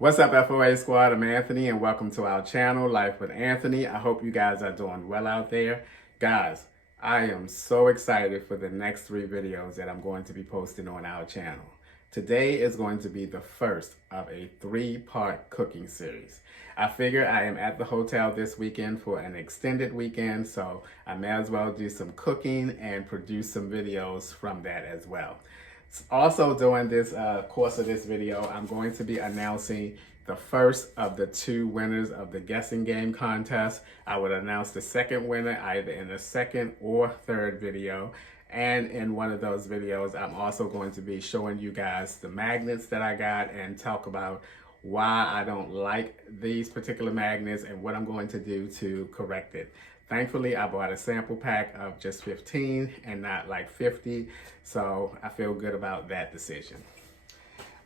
What's up, FOA Squad? I'm Anthony, and welcome to our channel, Life with Anthony. I hope you guys are doing well out there. Guys, I am so excited for the next 3 videos that I'm going to be posting on our channel. Today is going to be the first of a 3-part cooking series. I figure I am at the hotel this weekend for an extended weekend, so I may as well do some cooking and produce some videos from that as well. Also, during this course of this video, I'm going to be announcing the first of the 2 winners of the guessing game contest. I would announce the second winner either in the second or third video. And in one of those videos, I'm also going to be showing you guys the magnets that I got and talk about why I don't like these particular magnets and what I'm going to do to correct it. Thankfully, I bought a sample pack of just 15 and not like 50, so I feel good about that decision.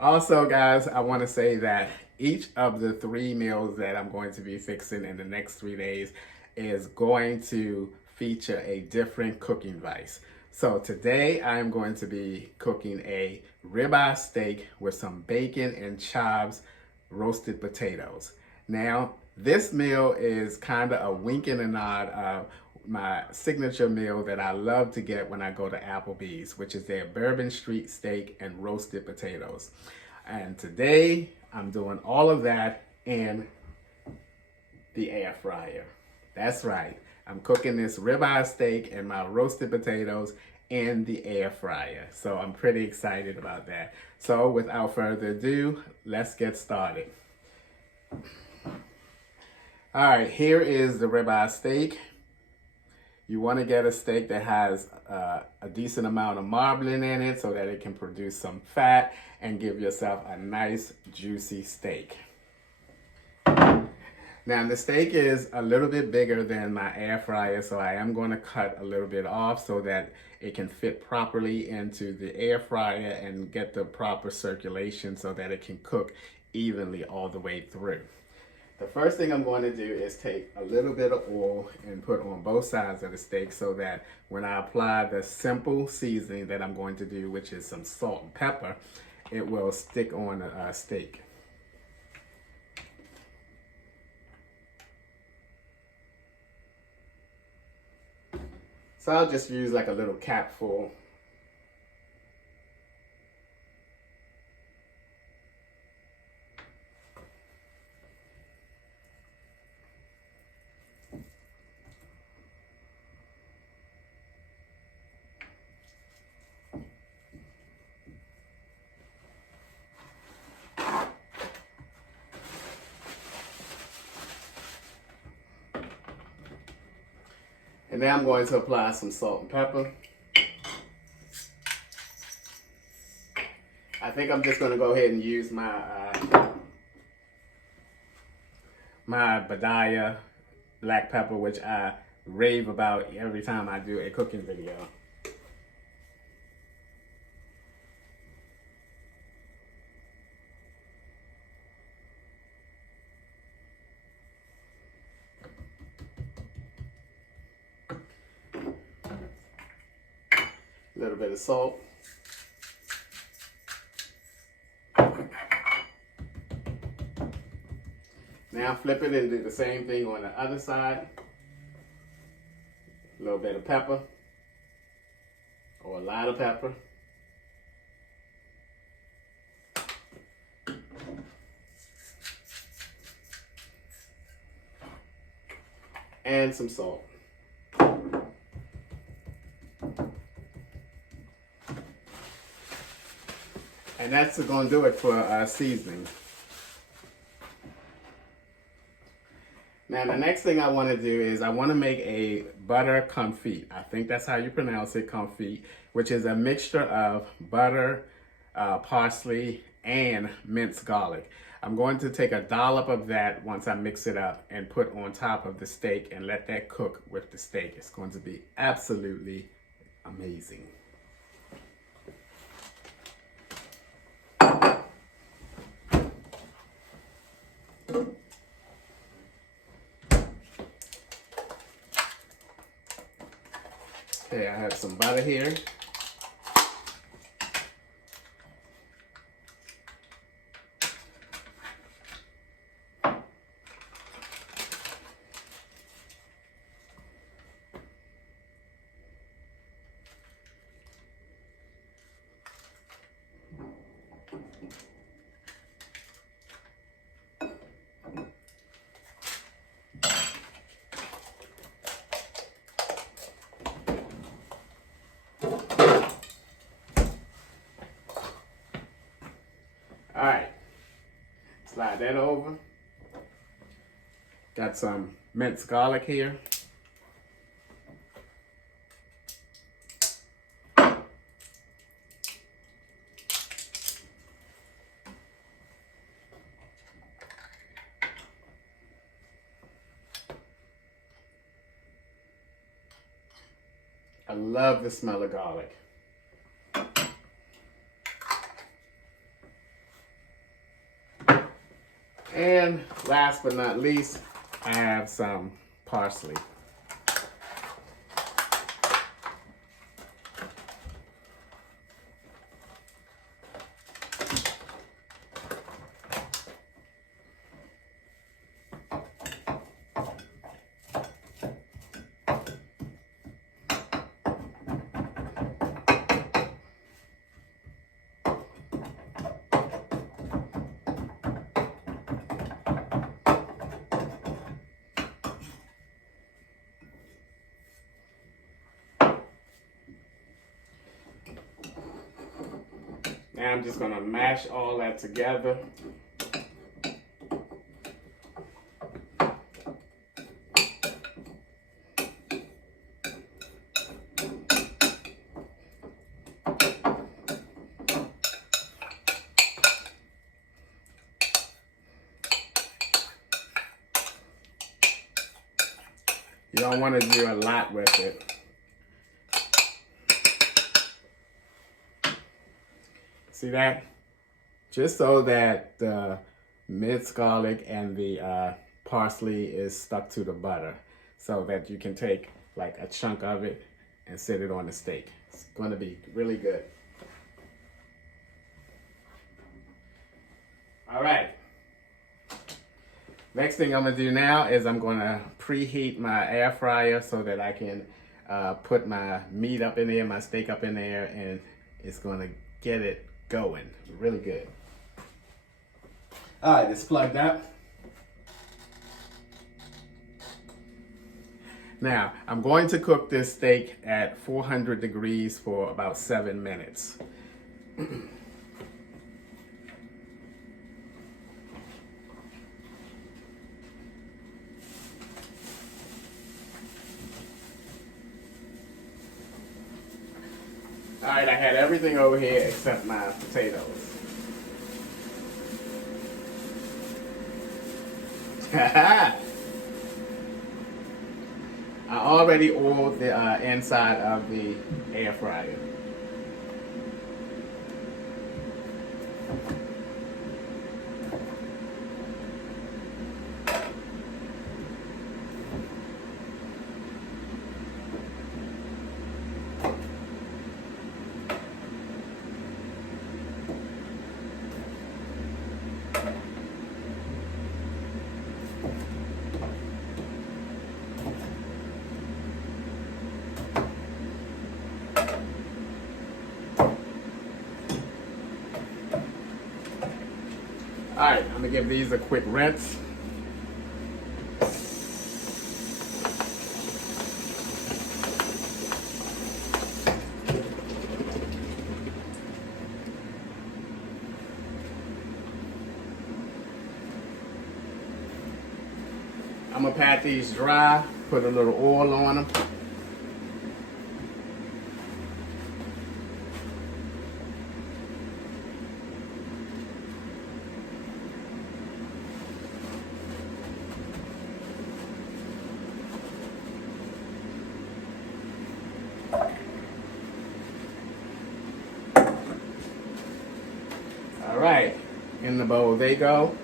Also, guys, I want to say that each of the 3 meals that I'm going to be fixing in the next 3 days is going to feature a different cooking vice. So today I'm going to be cooking a ribeye steak with some bacon and chives, roasted potatoes. Now, this meal is kind of a wink and a nod of my signature meal that I love to get when I go to Applebee's, which is their Bourbon Street steak and roasted potatoes. And today I'm doing all of that in the air fryer. That's right. I'm cooking this ribeye steak and my roasted potatoes in the air fryer. So I'm pretty excited about that. So without further ado, let's get started. All right, here is the ribeye steak. You want to get a steak that has a decent amount of marbling in it so that it can produce some fat and give yourself a nice juicy steak. Now the steak is a little bit bigger than my air fryer, so I am going to cut a little bit off so that it can fit properly into the air fryer and get the proper circulation so that it can cook evenly all the way through. The first thing I'm going to do is take a little bit of oil and put on both sides of the steak so that when I apply the simple seasoning that I'm going to do, which is some salt and pepper, it will stick on the steak. So I'll just use like a little capful. And now I'm going to apply some salt and pepper. I think I'm just going to go ahead and use my Badaya black pepper, which I rave about every time I do a cooking video. A little bit of salt. Now flip it and do the same thing on the other side. A little bit of pepper, or a lot of pepper. And some salt. And that's going to do it for seasoning. Now the next thing I want to do is I want to make a butter confit. I think that's how you pronounce it, confit, which is a mixture of butter, parsley, and minced garlic. I'm going to take a dollop of that once I mix it up and put on top of the steak and let that cook with the steak. It's going to be absolutely amazing. Okay, I have some butter here. slide that over. Got some minced garlic here. I love the smell of garlic. And last but not least, I have some parsley. Now I'm just gonna mash all that together. You don't want to do a lot with it. See that? Just so that the minced garlic and the parsley is stuck to the butter, so that you can take like a chunk of it and set it on the steak. It's going to be really good. All right. Next thing I'm going to do now is I'm going to preheat my air fryer so that I can put my meat up in there, my steak up in there, and it's going to get it going really good. All right, it's plugged up. Now, I'm going to cook this steak at 400 degrees for about 7 minutes. All right, I had everything over here except my potatoes. I already oiled the inside of the air fryer. All right, I'm gonna give these a quick rinse. I'm gonna pat these dry, put a little oil on them. All right, in the bowl they go.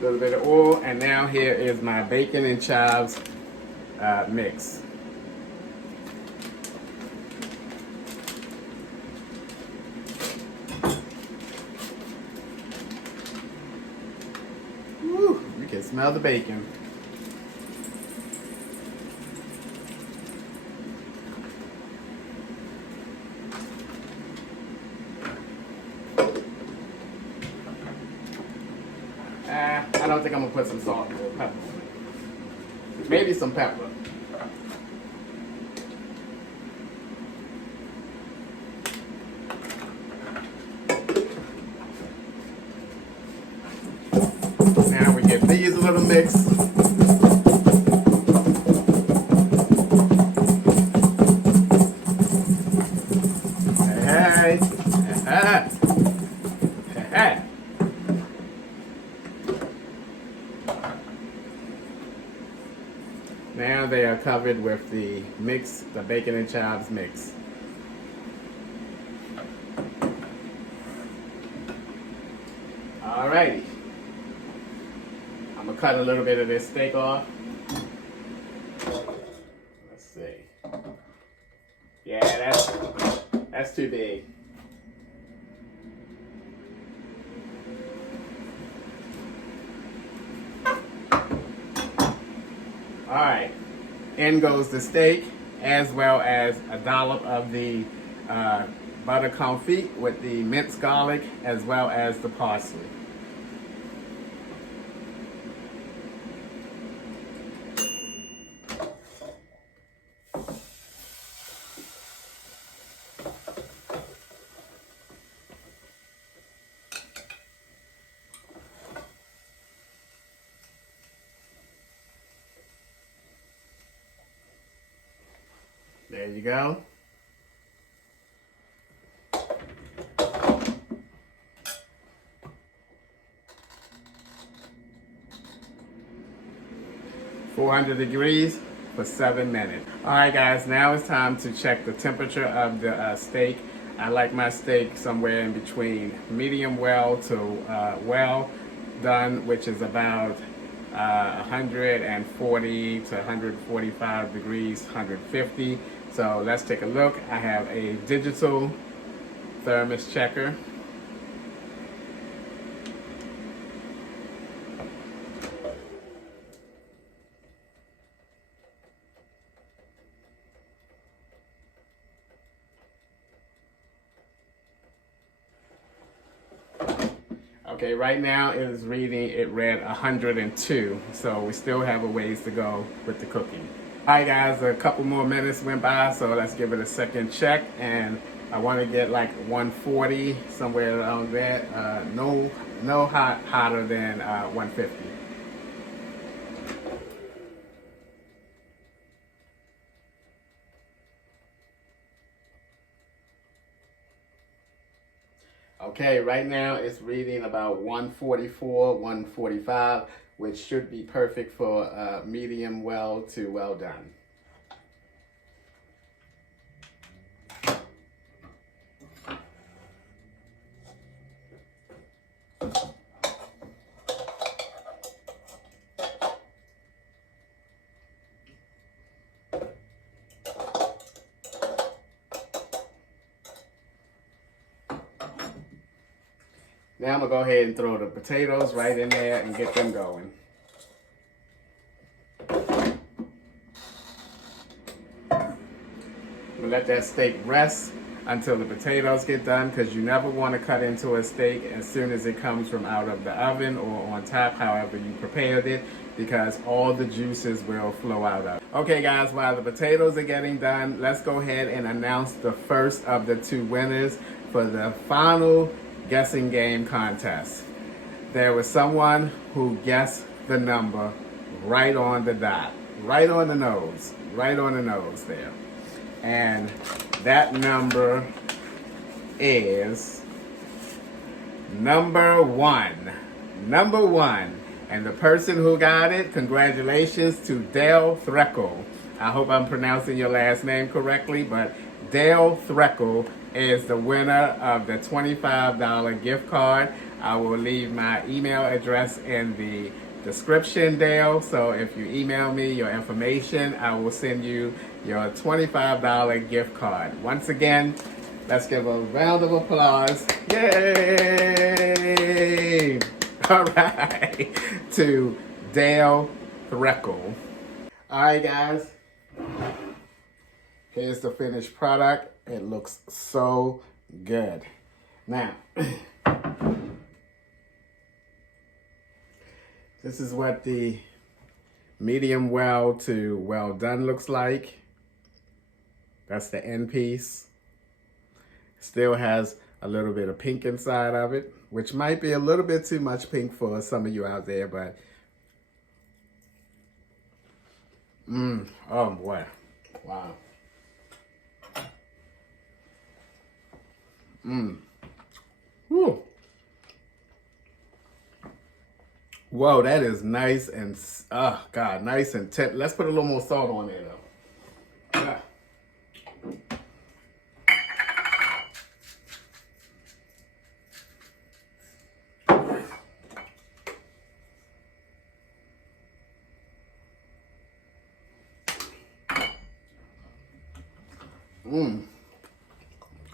A little bit of oil, and now here is my bacon and chives mix. Woo, you can smell the bacon. I don't think I'm gonna put some salt or pepper. Maybe some pepper. Now we get these a little mixed. Hey, hey, hey. Now they are covered with the mix, the bacon and chives mix. Alrighty. I'm gonna cut a little bit of this steak off. Let's see. Yeah, that's too big. Alright. In goes the steak, as well as a dollop of the butter confit with the minced garlic, as well as the parsley. There you go. $400 degrees for 7 minutes. All right, guys, now it's time to check the temperature of the steak. I like my steak somewhere in between medium well to well done, which is about 140 to 145 degrees, 150. So let's take a look. I have a digital thermos checker. Okay, right now it read 102, so we still have a ways to go with the cooking. All right, guys, a couple more minutes went by, so let's give it a second check, and I want to get like 140, somewhere around there. No hotter than 150. Okay, right now it's reading about 144, 145, which should be perfect for medium well to well done. Now I'm going to go ahead and throw the potatoes right in there and get them going. We'll let that steak rest until the potatoes get done, because you never want to cut into a steak as soon as it comes from out of the oven or on top, however you prepared it, because all the juices will flow out of it. Okay, guys, while the potatoes are getting done, let's go ahead and announce the first of the two winners for the final guessing game contest. There was someone who guessed the number right on the dot, right on the nose there. And that number is number one. And the person who got it, congratulations to Dale Threckle. I hope I'm pronouncing your last name correctly, but Dale Threckle is the winner of the $25 gift card. I will leave my email address in the description, Dale. So if you email me your information, I will send you your $25 gift card. Once again, let's give a round of applause. Yay! All right, to Dale Threckle. All right, guys. Here's the finished product. It looks so good. Now, This is what the medium well to well done looks like. That's the end piece. Still has a little bit of pink inside of it, which might be a little bit too much pink for some of you out there, but oh boy, wow. Whew. Whoa, that is nice and, oh God, nice and tender. Let's put a little more salt on there though. Yeah.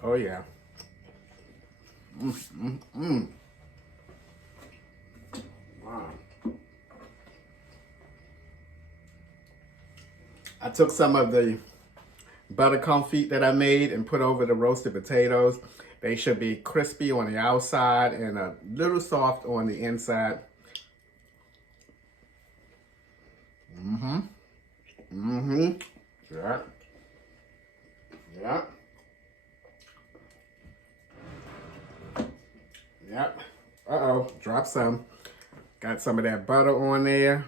Oh yeah. Wow. I took some of the butter confit that I made and put over the roasted potatoes. They should be crispy on the outside and a little soft on the inside. Yeah. Yeah. Yep. Uh-oh, drop some. Got some of that butter on there,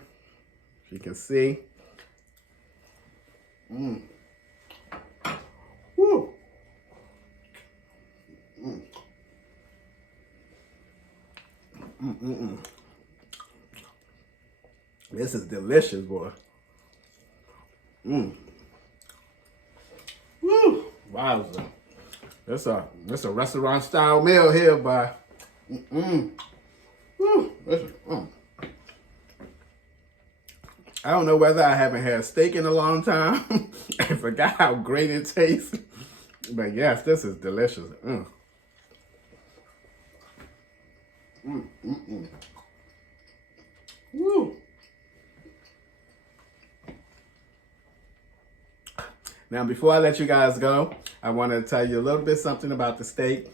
if you can see. Woo. This is delicious, boy. Woo. Wowza. This a restaurant style meal here, boy. I don't know whether I haven't had steak in a long time. I forgot how great it tastes. But yes, this is delicious. Woo. Now, before I let you guys go, I want to tell you a little bit something about the steak.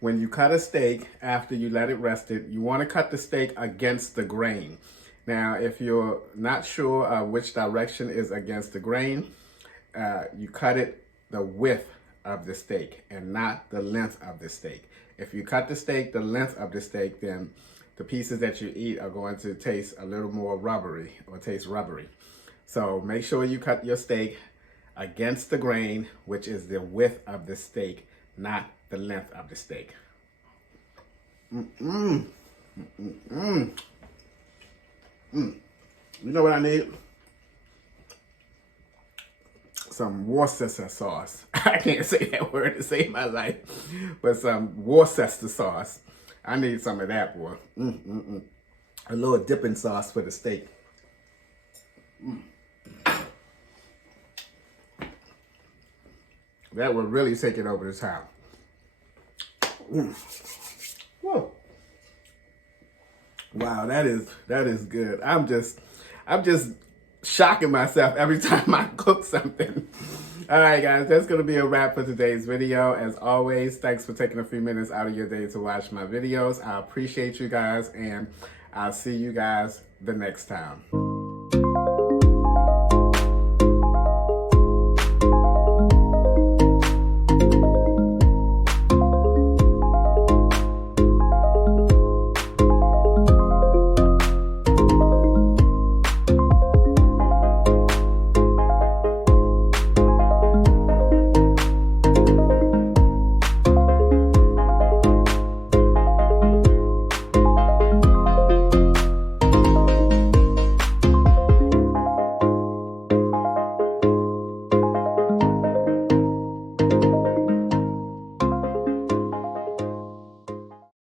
When you cut a steak after you let it rest, you want to cut the steak against the grain. Now, if you're not sure which direction is against the grain, you cut it the width of the steak and not the length of the steak. If you cut the steak the length of the steak, then the pieces that you eat are going to taste a little more rubbery or taste rubbery. So make sure you cut your steak against the grain, which is the width of the steak, not the length of the steak. You know what I need? Some Worcester sauce. I can't say that word to save my life, but some Worcester sauce. I need some of that, boy. A little dipping sauce for the steak. That will really take it over the top. Wow, that is good. I'm just shocking myself every time I cook something. All right, guys, that's going to be a wrap for today's video. As always, thanks for taking a few minutes out of your day to watch my videos. I appreciate you guys, and I'll see you guys the next time.